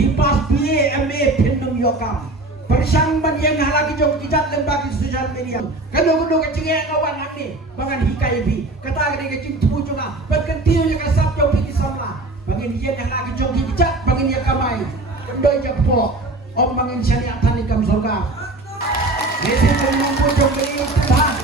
Hipas BA MA Pinum Yokam. Persang ban yang halaki jong kijat lembaga sosial media. Kanu kecing ngawan hakni bangan hikai bi. Kata gede kecing tuju nga. Bahkan tiu yang kasap jong pi samla. Bangin yang halaki jong kijat bangin yang kamai. Kendoi japo. Om bangin syani atani kam surga. Nesi pemumpu jong beli Tuhan.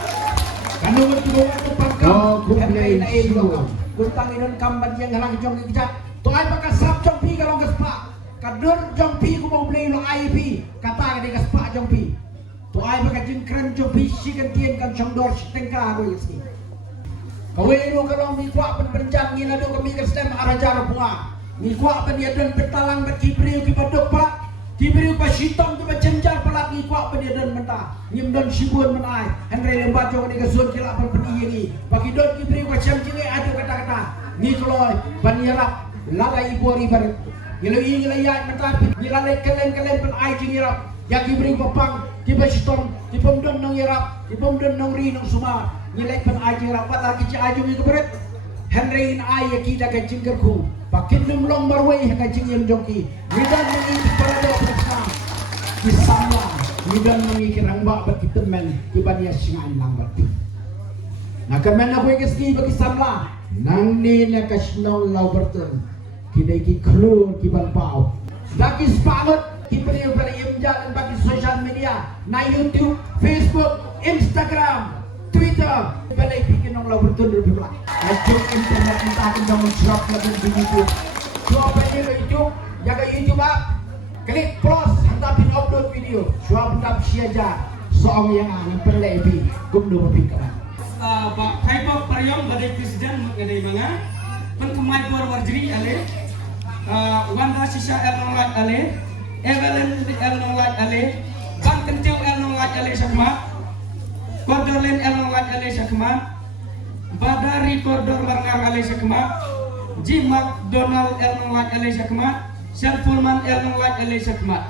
Kanu bertubuh pangkam. Guntang inon kamban yang halaki jong kijat. Tuai pakai sap jong pi kalau gespa. Kadur jong pi ku mau beli lo IP kata ke gespa jong pi. Tuai pakai jengkran jong pi si kan tien kan jong dor tengka aku isi. Kau itu kalau mi kuat penjam ni nado kami kestem arajar bunga. Mi kuat pendiadan petalang berkibriu ki padok pak. Kibriu pa sitong tu bercenjar pelak mi kuat pendiadan mentah. Nim don sibun menai. Henry lembat jong ni kesun kila pendiangi. Bagi don kibriu pa jam jenge adu kata-kata. Ni kalau banyarap lalai ibu ribar. Gila ya mentah gila kelen pen ai jingirap. Ya kibri papang kiba sitong kipom don nong irap kipom don nong ri nong suma. Gila pen ai jingirap pat lagi ci aju mi kebret. Henry in ai ya kita ka jinggerku. Pakin num long barway ka jingiem jongki. Midan mengi para do presna. Kisama midan mengi kirang ba bagi temen kibania singan lang bati. Nah kemen aku keski bagi samla. Nang ni na kasnong law bertun. Kidai ki klur ki balpau. Daki sepangat ki beri pada imjal bagi sosial media, na YouTube, Facebook, Instagram, Twitter. Balai bikin nong law bertun lebih belak. Ajok internet kita akan dong drop lagi di YouTube. Coba ini ke YouTube, jaga YouTube up. Klik plus hantapin upload video. Coba bentap siaja soong yang aneh perlebi. Gumdo berpikir. Pak Kaipok Paryong badai presiden mengadai manga. Pengkumai warjri ale. Wanda Sisa El Nolak Ale, Evelyn El Nolak Ale, Bang Kentil El Nolak Ale Sakma, Kordolin El Nolak Ale Sakma, Badari Kordor Warngar Ale Sakma, Jimak Donald El Nolak Ale Sakma, Selfulman El Nolak Ale Sakma,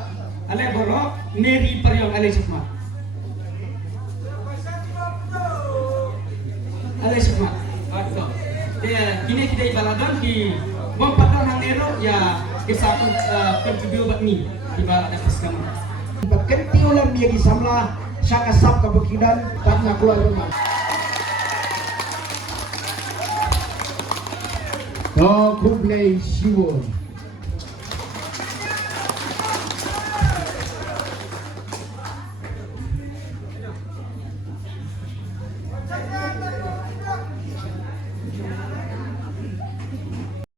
Ale Borok, Neri Paryong Ale Sakma, Ale Sakma. Kini kita ibaladon di Bom patah nang nero ya kisah kontribu buat ni di bawah atas kamu. Kentiulan dia kisamla saka sap kabukidan tak nak keluar rumah. Oh, kublai siwon.